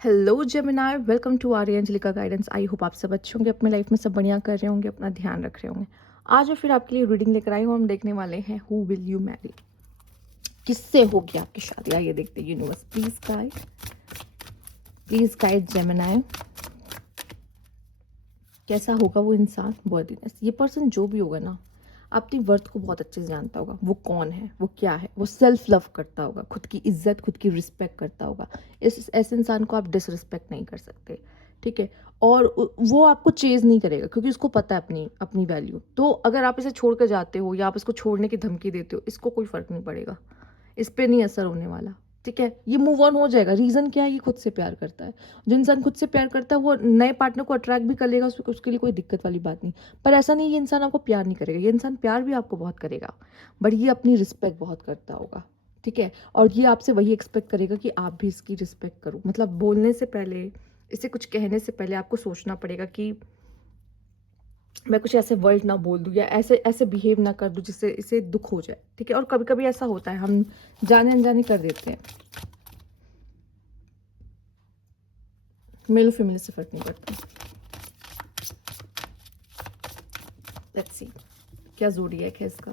Hello Gemini, welcome to Arya Anjalika guidance. I hope आप सब अच्छे होंगे, अपने लाइफ में सब बढ़िया कर रहे होंगे, अपना ध्यान रख रहे होंगे। आज मैं फिर आपके लिए रीडिंग लेकर आई हूँ। हम देखने वाले हैं हु विल यू मैरी, किससे होगी आपकी शादी। आइए देखते हैं। यूनिवर्स प्लीज गाइड जेमिनाई, कैसा होगा वो इंसान। वर्दीनेस, ये पर्सन जो भी होगा ना, अपनी वर्थ को बहुत अच्छे से जानता होगा। वो कौन है, वो क्या है, वो सेल्फ लव करता होगा, खुद की इज्जत, खुद की रिस्पेक्ट करता होगा। इस ऐसे इंसान को आप डिसरिस्पेक्ट नहीं कर सकते, ठीक है। और वो आपको चेज नहीं करेगा क्योंकि उसको पता है अपनी अपनी वैल्यू। तो अगर आप इसे छोड़ कर जाते हो या आप इसको छोड़ने की धमकी देते हो, इसको कोई फर्क नहीं पड़ेगा, इस पर नहीं असर होने वाला, ठीक है। ये मूव ऑन हो जाएगा। रीज़न क्या है? ये खुद से प्यार करता है। जो इंसान खुद से प्यार करता है वो नए पार्टनर को अट्रैक्ट भी कर लेगा, उसके लिए कोई दिक्कत वाली बात नहीं। पर ऐसा नहीं, ये इंसान आपको प्यार नहीं करेगा। ये इंसान प्यार भी आपको बहुत करेगा, बट ये अपनी रिस्पेक्ट बहुत करता होगा, ठीक है। और ये आपसे वही एक्सपेक्ट करेगा कि आप भी इसकी रिस्पेक्ट करो। मतलब बोलने से पहले, इसे कुछ कहने से पहले आपको सोचना पड़ेगा कि मैं कुछ ऐसे वर्ड ना बोल दूँ या ऐसे ऐसे बिहेव ना कर दूँ जिससे इसे दुख हो जाए, ठीक है। और कभी कभी ऐसा होता है, हम जाने अनजाने कर देते हैं। मेल फीमेल से फर्क नहीं पड़ता। लेट्स सी क्या ज़ोडिएक है इसका।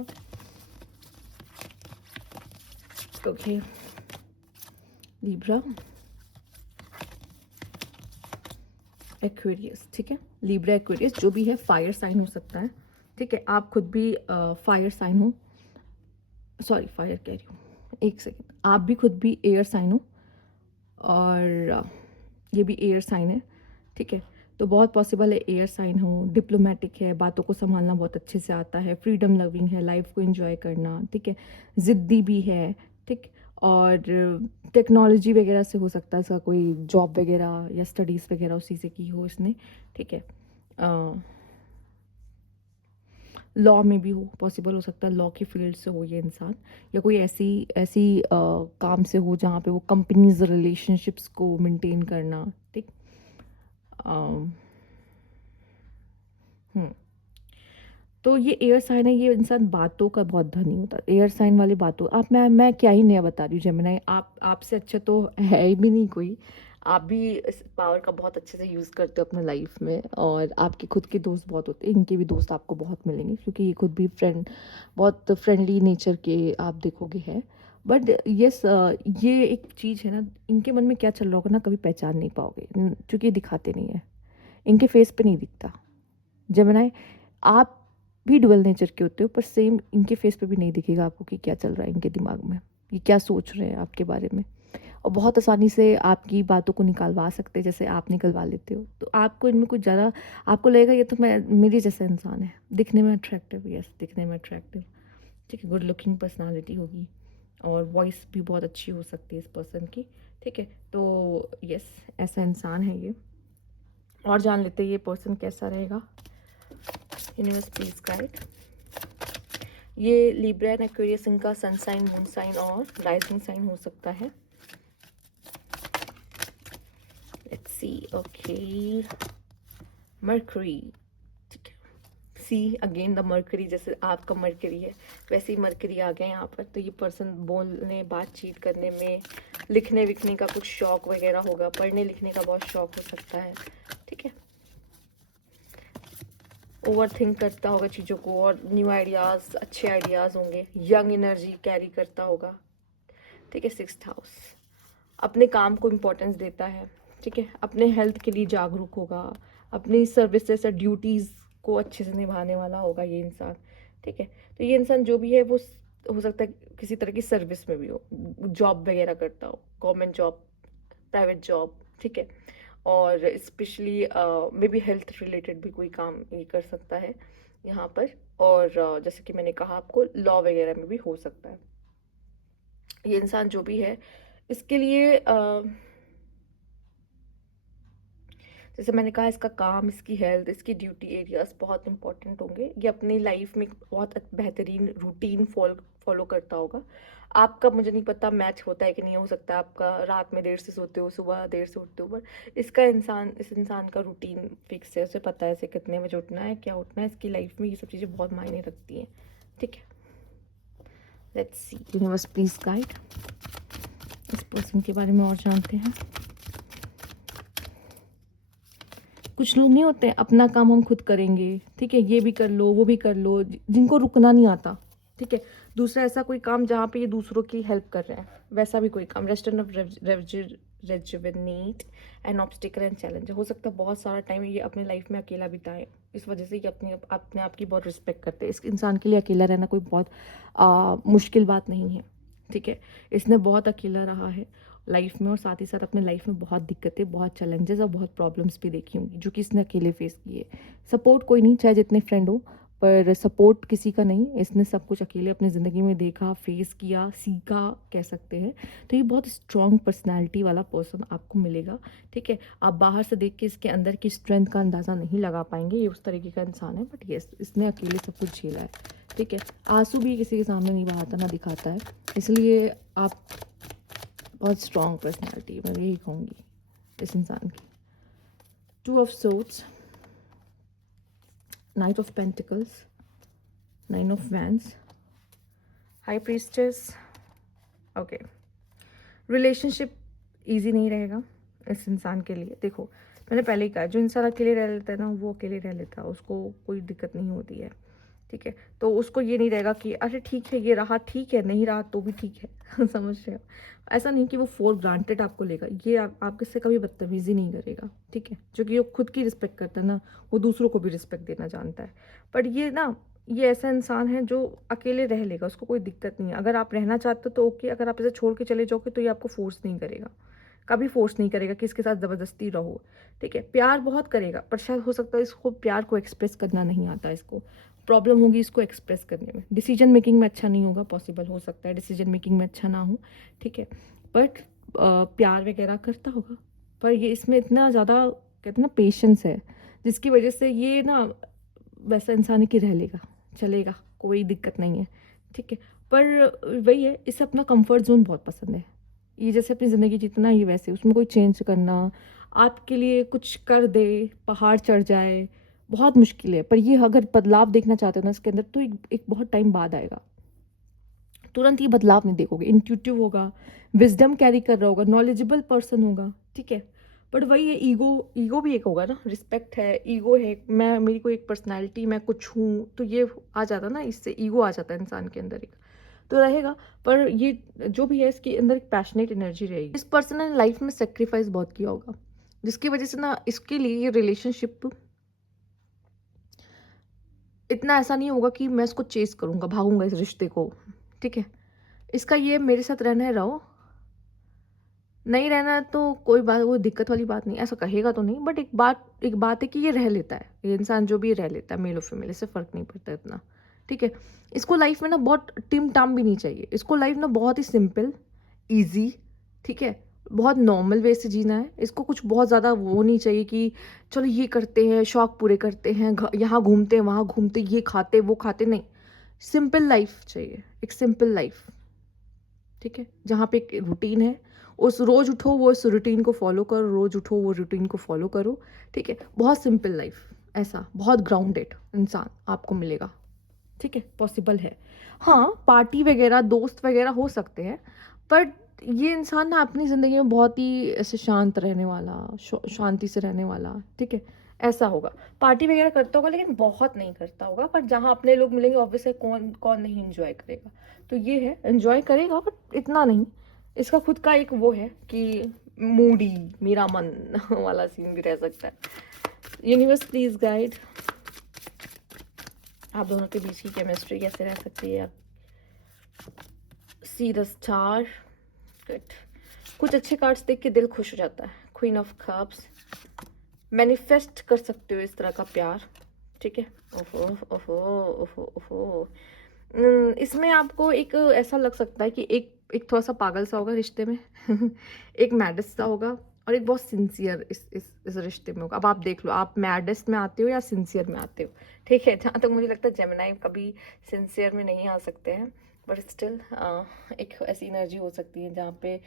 ओके, लिब्रा, एक्वेरियस, ठीक है। लिब्रा एक्वेरियस जो भी है, फायर साइन हो सकता है, ठीक है। आप खुद भी फायर साइन हो, सॉरी फायर कह रही हूँ, एक सेकेंड। आप भी खुद भी एयर साइन हो और ये भी एयर साइन है, ठीक है। तो बहुत पॉसिबल है एयर साइन हो, डिप्लोमेटिक है, बातों को संभालना बहुत अच्छे से आता है, फ्रीडम लविंग है, लाइफ को एंजॉय करना, ठीक है। ज़िद्दी भी है, ठीक। और टेक्नोलॉजी वगैरह से हो सकता है इसका कोई जॉब वगैरह या स्टडीज़ वगैरह उसी से की हो इसने, ठीक है। लॉ में भी हो, पॉसिबल हो सकता है लॉ की फील्ड से हो ये इंसान, या कोई ऐसी ऐसी काम से हो जहाँ पे वो कंपनीज रिलेशनशिप्स को मेंटेन करना, ठीक। अम, हम्म तो ये एयर साइन है। ये इंसान बातों का बहुत धनी होता है, एयर साइन वाली बातों। आप मैं क्या ही नया बता रही हूँ जेमिनाई, आप आपसे अच्छा तो है ही भी नहीं कोई। आप भी इस पावर का बहुत अच्छे से यूज़ करते हो अपने लाइफ में, और आपके खुद के दोस्त बहुत होते हैं। इनके भी दोस्त आपको बहुत मिलेंगे क्योंकि ये खुद भी बहुत फ्रेंडली नेचर के आप देखोगे है। बट यस, ये एक चीज़ है ना, इनके मन में क्या चल रहा होगा ना, कभी पहचान नहीं पाओगे क्योंकि ये दिखाते नहीं है, इनके फेस पे नहीं दिखता। जेमिनाई, आप भी डुअल नेचर के होते हो, पर सेम इनके फेस पे भी नहीं दिखेगा आपको कि क्या चल रहा है इनके दिमाग में, ये क्या सोच रहे हैं आपके बारे में। और बहुत आसानी से आपकी बातों को निकलवा सकते हैं, जैसे आप निकलवा लेते हो। तो आपको इनमें कुछ ज़्यादा, आपको लगेगा ये तो मैं मेरी जैसा इंसान है, दिखने में अट्रैक्टिव, यस दिखने में अट्रैक्टिव, ठीक है। गुड लुकिंग पर्सनालिटी होगी और वॉइस भी बहुत अच्छी हो सकती है इस पर्सन की, ठीक है। तो यस, ऐसा इंसान है ये। और जान लेते हैं ये पर्सन कैसा रहेगा। Universe please guide. ये लिब्रा एंड एक्वेरियस इनका सन साइन, मून साइन और राइजिंग साइन हो सकता है। Let's see. ओके, मरकरी, ठीक है। सी अगेन द मरकरी, जैसे आपका मरकरी है वैसे ही मरकरी आ गया यहाँ पर। तो ये पर्सन बोलने, बातचीत करने में, लिखने विखने का कुछ शौक वगैरह होगा, पढ़ने लिखने का बहुत शौक हो सकता है, ठीक है। ओवर थिंक करता होगा चीज़ों को और न्यू आइडियाज़, अच्छे आइडियाज़ होंगे, यंग एनर्जी कैरी करता होगा, ठीक है। सिक्स्थ हाउस, अपने काम को इम्पोर्टेंस देता है, ठीक है। अपने हेल्थ के लिए जागरूक होगा, अपनी सर्विसेज और ड्यूटीज़ को अच्छे से निभाने वाला होगा ये इंसान, ठीक है। तो ये इंसान जो भी है वो हो सकता है किसी तरह की सर्विस में भी हो, जॉब वगैरह करता हो, गवर्नमेंट जॉब, प्राइवेट जॉब, ठीक है। और specially may be health related भी कोई काम ये कर सकता है यहाँ पर। और जैसे कि मैंने कहा आपको, लॉ वगैरह में भी हो सकता है ये इंसान जो भी है। इसके लिए जैसे मैंने कहा, इसका काम, इसकी हेल्थ, इसकी ड्यूटी एरियाज बहुत इंपॉर्टेंट होंगे। ये अपनी लाइफ में एक बहुत बेहतरीन रूटीन फॉलो करता होगा। आपका मुझे नहीं पता मैच होता है कि नहीं, हो सकता है आपका रात में देर से सोते हो, सुबह देर से उठते हो, पर इस इंसान का रूटीन फिक्स है, उसे पता है इसे कितने बजे उठना है, क्या उठना है। इसकी लाइफ में ये सब चीज़ें बहुत मायने रखती हैं, ठीक है। Let's see, universe please guide, इस पर्सन के बारे में और जानते हैं। कुछ लोग नहीं होते अपना काम हम खुद करेंगे, ठीक है, ये भी कर लो वो भी कर लो, जिनको रुकना नहीं आता, ठीक है। दूसरा ऐसा कोई काम जहाँ पे ये दूसरों की हेल्प कर रहे हैं, वैसा भी कोई काम, restaurant of rejuvenate and obstacle and challenge. हो सकता है बहुत सारा टाइम ये अपने लाइफ में अकेला बिताए, इस वजह से ये अपने आप की बहुत रिस्पेक्ट करते हैं। इस इंसान के लिए अकेला रहना कोई बहुत मुश्किल बात नहीं है, ठीक है। इसने बहुत अकेला रहा है लाइफ में, और साथ ही साथ अपने लाइफ में बहुत दिक्कतें, बहुत चैलेंजेस और बहुत प्रॉब्लम्स भी देखी होंगी, जो कि इसने अकेले फेस किए। सपोर्ट कोई नहीं, चाहे जितने फ्रेंड हो, पर सपोर्ट किसी का नहीं। इसने सब कुछ अकेले अपनी ज़िंदगी में देखा, फेस किया, सीखा, कह सकते हैं। तो ये बहुत स्ट्रॉन्ग पर्सनैलिटी वाला पर्सन आपको मिलेगा, ठीक है। आप बाहर से देख के इसके अंदर की स्ट्रेंथ का अंदाज़ा नहीं लगा पाएंगे, ये उस तरीके का इंसान है, बट ये इसने अकेले सब कुछ झेला है, ठीक है। आंसू भी किसी के सामने नहीं बहाता ना दिखाता है, इसलिए आप बहुत स्ट्रॉन्ग पर्सनैलिटी मैं यही कहूँगी इस इंसान की। 2 of swords, night of pentacles, 9 of wands, high priestess. Okay, relationship easy नहीं रहेगा इस इंसान के लिए। देखो, मैंने पहले ही कहा, जो इंसान अकेले रह लेता है ना, वो अकेले रह लेता है, उसको कोई दिक्कत नहीं होती है, ठीक है। तो उसको ये नहीं रहेगा कि अरे ठीक है, ये रहा ठीक है, नहीं रहा तो भी ठीक है समझ रहे हो? ऐसा नहीं कि वो फॉर ग्रांटेड आपको लेगा, ये आपके से कभी बदतमीजी नहीं करेगा, ठीक है। जो कि वो खुद की रिस्पेक्ट करता है ना, वो दूसरों को भी रिस्पेक्ट देना जानता है। पर ये ना, ये ऐसा इंसान है जो अकेले रह लेगा, उसको कोई दिक्कत नहीं है। अगर आप रहना चाहते हो तो ओके, अगर आप इसे छोड़ के चले जाओगे तो ये आपको फोर्स नहीं करेगा, कभी फोर्स नहीं करेगा कि इसके साथ ज़बरदस्ती रहो, ठीक है। प्यार बहुत करेगा, पर शायद हो सकता है इसको प्यार को एक्सप्रेस करना नहीं आता, इसको प्रॉब्लम होगी इसको एक्सप्रेस करने में। डिसीजन मेकिंग में अच्छा नहीं होगा, पॉसिबल हो सकता है डिसीजन मेकिंग में अच्छा ना हो, ठीक है। बट प्यार वगैरह करता होगा, पर ये इसमें इतना ज़्यादा कहते हैं ना पेशेंस है, जिसकी वजह से ये ना वैसा इंसान है कि रह लेगा, चलेगा, कोई दिक्कत नहीं है, ठीक है। पर वही है, इसे अपना कंफर्ट जोन बहुत पसंद है। ये जैसे अपनी ज़िंदगी जीतना, ये वैसे उसमें कोई चेंज करना, आपके लिए कुछ कर दे, पहाड़ चढ़ जाए, बहुत मुश्किल है। पर ये अगर बदलाव देखना चाहते हो ना इसके अंदर, तो एक बहुत टाइम बाद आएगा, तुरंत ये बदलाव नहीं देखोगे। इंट्यूटिव होगा, विजडम कैरी कर रहा होगा, नॉलेजेबल पर्सन होगा, ठीक है। बट वही है, ईगो, ईगो भी एक होगा ना, रिस्पेक्ट है, ईगो है, मैं, मेरी कोई एक पर्सनैलिटी, मैं कुछ हूँ, तो ये आ जाता ना, इससे ईगो आ जाता है इंसान के अंदर, एक तो रहेगा। पर ये जो भी है, इसके अंदर एक पैशनेट एनर्जी रहेगी। इस पर्सन ने लाइफ में सेक्रीफाइस बहुत किया होगा, जिसकी वजह से ना इसके लिए ये रिलेशनशिप इतना ऐसा नहीं होगा कि मैं इसको चेस करूँगा, भागूंगा इस रिश्ते को, ठीक है। इसका ये मेरे साथ रहना है, रहो, नहीं रहना है तो कोई बात, वो दिक्कत वाली बात नहीं, ऐसा कहेगा तो नहीं। बट एक बात है कि ये रह लेता है, ये इंसान जो भी रह लेता है, मेल और फीमेल, इससे फ़र्क नहीं पड़ता इतना, ठीक है। इसको लाइफ में ना बहुत टिम टाम भी नहीं चाहिए, इसको लाइफ ना बहुत ही सिंपल, ईजी, ठीक है, बहुत नॉर्मल वे से जीना है। इसको कुछ बहुत ज़्यादा वो नहीं चाहिए कि चलो ये करते हैं, शौक पूरे करते हैं, यहाँ घूमते हैं, वहाँ घूमते, ये खाते वो खाते, नहीं। सिंपल लाइफ चाहिए, एक सिंपल लाइफ, ठीक है, जहाँ पे एक रूटीन है, उस रोज उठो वो उस रूटीन को फॉलो करो, रोज उठो वो रूटीन को फॉलो करो, ठीक है। बहुत सिंपल लाइफ, ऐसा बहुत ग्राउंडेड इंसान आपको मिलेगा, ठीक है, पॉसिबल है। हाँ, पार्टी वगैरह, दोस्त वगैरह हो सकते हैं, पर ये इंसान ना अपनी ज़िंदगी में बहुत ही ऐसे शांत रहने वाला, शांति से रहने वाला, ठीक है, ऐसा होगा। पार्टी वगैरह करता होगा लेकिन बहुत नहीं करता होगा, पर जहाँ अपने लोग मिलेंगे ऑब्वियसली कौन कौन नहीं इंजॉय करेगा, तो ये है, इंजॉय करेगा बट इतना नहीं। इसका खुद का एक वो है कि मूडी, मेरा मन वाला सीन भी रह सकता है। यूनिवर्स प्लीज गाइड, आप दोनों के बीच की केमिस्ट्री कैसे रह सकती है। See the star, good. कुछ अच्छे कार्ड्स देख के दिल खुश हो जाता है। क्वीन ऑफ कप्स, मैनिफेस्ट कर सकते हो इस तरह का प्यार, ठीक है। ओहो ओहो ओहो ओहो, इसमें आपको एक ऐसा लग सकता है कि एक थोड़ा सा पागल सा होगा रिश्ते में एक मैडस सा होगा, और एक बहुत सिंसियर इस रिश्ते में होगा। अब आप देख लो, आप मैडस में आते हो या सिंसियर में आते हो, ठीक है। जहाँ तक मुझे लगता है जेमिनाई कभी सिंसियर में नहीं आ सकते हैं, बट स्टिल एक ऐसी एनर्जी हो सकती है जहाँ पे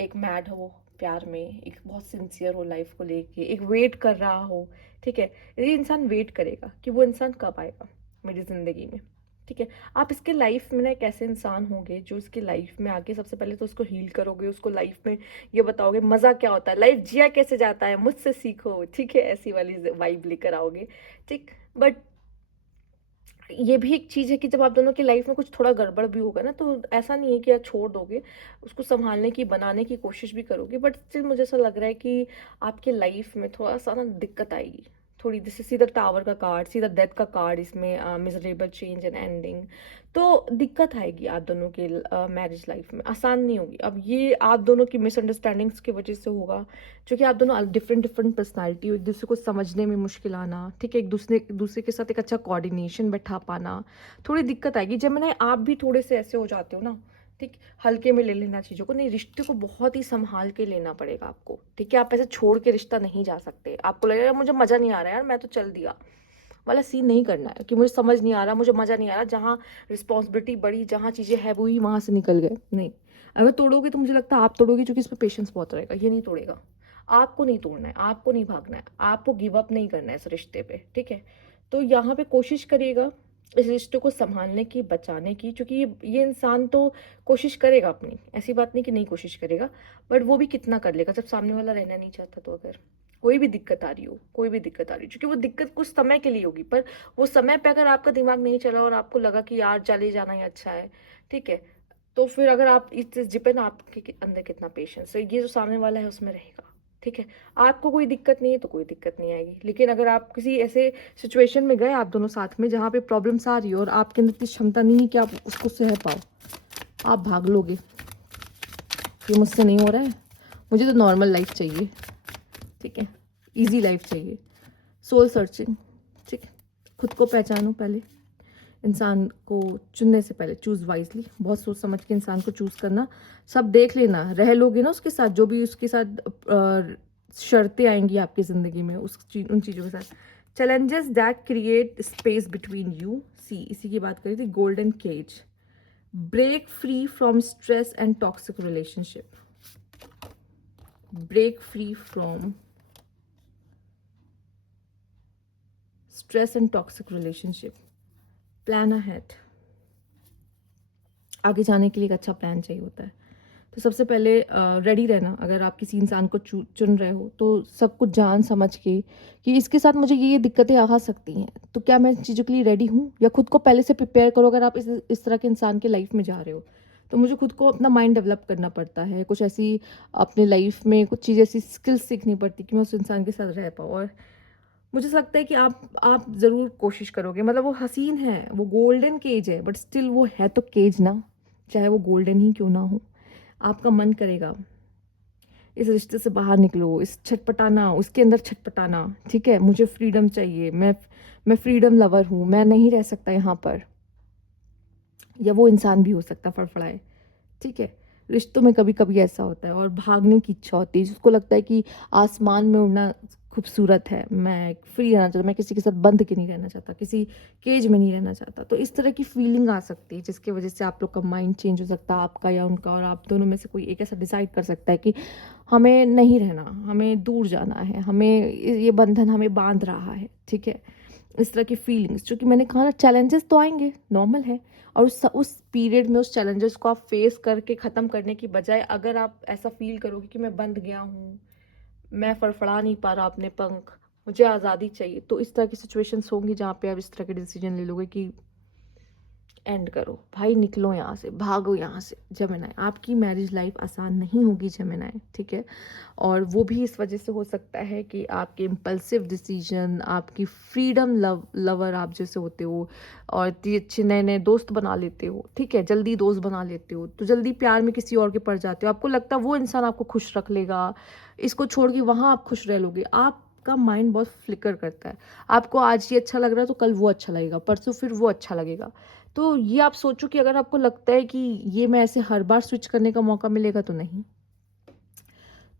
एक मैड हो प्यार में, एक बहुत सिंसियर हो लाइफ को लेके, एक वेट कर रहा हो, ठीक है। ये इंसान वेट करेगा कि वो इंसान कब आएगा मेरी ज़िंदगी में, ठीक है। आप इसके लाइफ में ना एक ऐसे इंसान होंगे जो इसकी लाइफ में आके सबसे पहले तो उसको हील करोगे, उसको लाइफ में ये बताओगे मज़ा क्या होता है, लाइफ जिया कैसे जाता है, मुझसे सीखो, ठीक है, ऐसी वाली वाइब लेकर आओगे, ठीक। बट ये भी एक चीज़ है कि जब आप दोनों की लाइफ में कुछ थोड़ा गड़बड़ भी होगा ना, तो ऐसा नहीं है कि आप छोड़ दोगे, उसको संभालने की, बनाने की कोशिश भी करोगे, बट स्टिल मुझे ऐसा लग रहा है कि आपके लाइफ में थोड़ा सा ना दिक्कत आएगी, थोड़ी। जैसे सीधा टावर का कार्ड, सीधा डेथ का कार्ड, इसमें मिजरेबल चेंज एंड एंडिंग, तो दिक्कत आएगी आप दोनों के मैरिज लाइफ में, आसान नहीं होगी। अब ये आप दोनों की मिसअंडरस्टैंडिंग्स की वजह से होगा, क्योंकि आप दोनों डिफरेंट डिफरेंट पर्सनालिटी हो, एक दूसरे को समझने में मुश्किल आना, ठीक है, एक दूसरे के साथ एक अच्छा कोऑर्डिनेशन बैठा पाना, थोड़ी दिक्कत आएगी। जब मैंने आप भी थोड़े से ऐसे हो जाते हो ना, ठीक, हल्के में ले लेना चीज़ों को, नहीं, रिश्ते को बहुत ही संभाल के लेना पड़ेगा आपको, ठीक है। आप ऐसे छोड़ के रिश्ता नहीं जा सकते, आपको लगेगा मुझे मज़ा नहीं आ रहा यार, मैं तो चल दिया वाला सीन नहीं करना है, कि मुझे समझ नहीं आ रहा, मुझे मज़ा नहीं आ रहा, जहाँ रिस्पॉन्सिबिलिटी बढ़ी, जहाँ चीज़ें है वो ही वहाँ से निकल गए, नहीं। अगर तोड़ोगे तो मुझे लगता है आप तोड़ोगे, क्योंकि इसमें पेशेंस बहुत रहेगा, ये नहीं तोड़ेगा। आपको नहीं तोड़ना है, आपको नहीं भागना है, आपको गिव अप नहीं करना है इस रिश्ते पे, ठीक है। तो यहाँ पे कोशिश करिएगा इस रिश्ते को संभालने की, बचाने की, क्योंकि ये इंसान तो कोशिश करेगा अपनी, ऐसी बात नहीं कि नहीं कोशिश करेगा, बट वो भी कितना कर लेगा जब सामने वाला रहना नहीं चाहता। तो अगर कोई भी दिक्कत आ रही हो, कोई भी दिक्कत आ रही हो, क्योंकि वो दिक्कत कुछ समय के लिए होगी, पर वो समय पे अगर आपका दिमाग नहीं चला और आपको लगा कि यार चले जाना ही अच्छा है, ठीक है, तो फिर अगर आप इस डिपेंड आपके अंदर कितना पेशेंस है, ये जो सामने वाला है उसमें रहेगा, ठीक है। आपको कोई दिक्कत नहीं है तो कोई दिक्कत नहीं आएगी, लेकिन अगर आप किसी ऐसे सिचुएशन में गए आप दोनों साथ में, जहाँ पे प्रॉब्लम्स आ रही हो और आपके अंदर इतनी क्षमता नहीं है कि आप उसको सह पाओ, आप भाग लोगे, ये मुझसे नहीं हो रहा है, मुझे तो नॉर्मल लाइफ चाहिए, ठीक है, इजी लाइफ चाहिए, सोल सर्चिंग, ठीक है। खुद को पहचानो पहले, इंसान को चुनने से पहले चूज़ वाइजली, बहुत सोच समझ के इंसान को चूज़ करना। सब देख लेना, रह लोगे ना उसके साथ, जो भी उसके साथ शर्तें आएंगी आपकी ज़िंदगी में, उन चीज़ों के साथ। Challenges that create space between you, see, इसी की बात करी थी, golden cage, break free from stress and toxic relationship, break free from stress and toxic relationship, plan ahead, आगे जाने के लिए एक अच्छा प्लान चाहिए होता है। तो सबसे पहले रेडी रहना, अगर आप किसी इंसान को चुन रहे हो तो सब कुछ जान समझ के कि इसके साथ मुझे ये दिक्कतें आ सकती हैं, तो क्या मैं इन चीज़ों के लिए रेडी हूँ, या खुद को पहले से प्रिपेयर करो। अगर आप इस तरह के इंसान के लाइफ में जा रहे हो, तो मुझे खुद को अपना माइंड डेवलप करना पड़ता है, कुछ ऐसी अपने लाइफ में कुछ चीज़ ऐसी स्किल्स सीखनी पड़ती कि मैं उस इंसान के साथ रह पाऊँ। और मुझे ऐसा लगता है कि आप ज़रूर कोशिश करोगे, मतलब वो हसीन है, वो गोल्डन केज है, बट स्टिल वो है तो केज ना, चाहे वो गोल्डन ही क्यों ना हो। आपका मन करेगा इस रिश्ते से बाहर निकलो, इस छटपटाना, उसके अंदर छटपटाना, ठीक है, मुझे फ्रीडम चाहिए, मैं फ्रीडम लवर हूँ, मैं नहीं रह सकता यहाँ पर। या वो इंसान भी हो सकता फड़फड़ाए, ठीक है। रिश्तों में कभी कभी ऐसा होता है, और भागने की इच्छा होती है, जिसको लगता है कि आसमान में उड़ना खूबसूरत है, मैं फ्री रहना चाहता, मैं किसी के साथ बंध के नहीं रहना चाहता, किसी केज में नहीं रहना चाहता। तो इस तरह की फीलिंग आ सकती है, जिसकी वजह से आप लोग का माइंड चेंज हो सकता है, आपका या उनका, और आप दोनों में से कोई एक ऐसा डिसाइड कर सकता है कि हमें नहीं रहना, हमें दूर जाना है, हमें ये बंधन हमें बांध रहा है, ठीक है। इस तरह की फीलिंग्स, जो कि मैंने कहा ना, चैलेंजेस तो आएंगे, नॉर्मल है। और उस पीरियड में उस चैलेंजेस को आप फेस करके ख़त्म करने की बजाय, अगर आप ऐसा फील करोगे कि मैं बंध गया हूँ, मैं फड़फड़ा नहीं पा रहा अपने पंख, मुझे आज़ादी चाहिए, तो इस तरह की सिचुएशंस होंगी जहाँ पे आप इस तरह के डिसीजन ले लोगे कि एंड करो भाई, निकलो यहाँ से, भागो यहाँ से। जेमिनी, आपकी मैरिज लाइफ आसान नहीं होगी जेमिनी, ठीक है। और वो भी इस वजह से हो सकता है कि आपके इम्पल्सिव डिसीजन, आपकी फ्रीडम लवर आप जैसे होते हो, और इतने अच्छे नए नए दोस्त बना लेते हो, ठीक है, जल्दी दोस्त बना लेते हो, तो जल्दी प्यार में किसी और के पड़ जाते हो, आपको लगता है वो इंसान आपको खुश रख लेगा, इसको छोड़ के वहाँ आप खुश रह लोगे। आपका माइंड बहुत फ्लिकर करता है, आपको आज ये अच्छा लग रहा है तो कल वो अच्छा लगेगा, परसों फिर वो अच्छा लगेगा। तो ये आप सोचो कि अगर आपको लगता है कि ये मैं ऐसे हर बार स्विच करने का मौका मिलेगा, तो नहीं।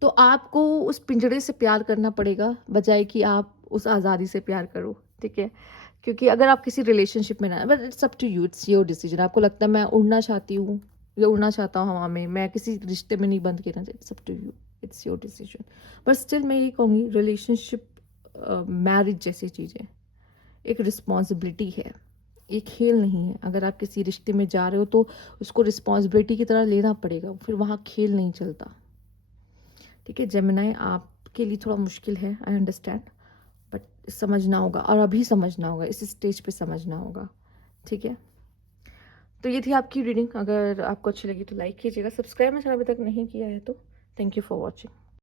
तो आपको उस पिंजड़े से प्यार करना पड़ेगा, बजाय कि आप उस आज़ादी से प्यार करो, ठीक है। क्योंकि अगर आप किसी रिलेशनशिप में ना, but it's up to you, it's your decision. आपको लगता है मैं उड़ना चाहती हूँ या उड़ना चाहता हूँ हवा में, मैं किसी रिश्ते में नहीं बंद करना चाहिए, it's up to you, it's your decision. But still मैं ये कहूँगी, रिलेशनशिप मैरिज जैसी चीज़ें एक रिस्पॉन्सिबिलिटी है, ये खेल नहीं है। अगर आप किसी रिश्ते में जा रहे हो तो उसको रिस्पॉन्सिबिलिटी की तरह लेना पड़ेगा, फिर वहाँ खेल नहीं चलता। ठीक है जेमिनाई, आपके लिए थोड़ा मुश्किल है, आई अंडरस्टैंड, बट समझना होगा, और अभी समझना होगा, इस स्टेज पे समझना होगा। ठीक है, तो ये थी आपकी रीडिंग। अगर आपको अच्छी लगी तो लाइक कीजिएगा, सब्सक्राइब मेरे चैनल अभी तक नहीं किया है तो। Thank you for watching.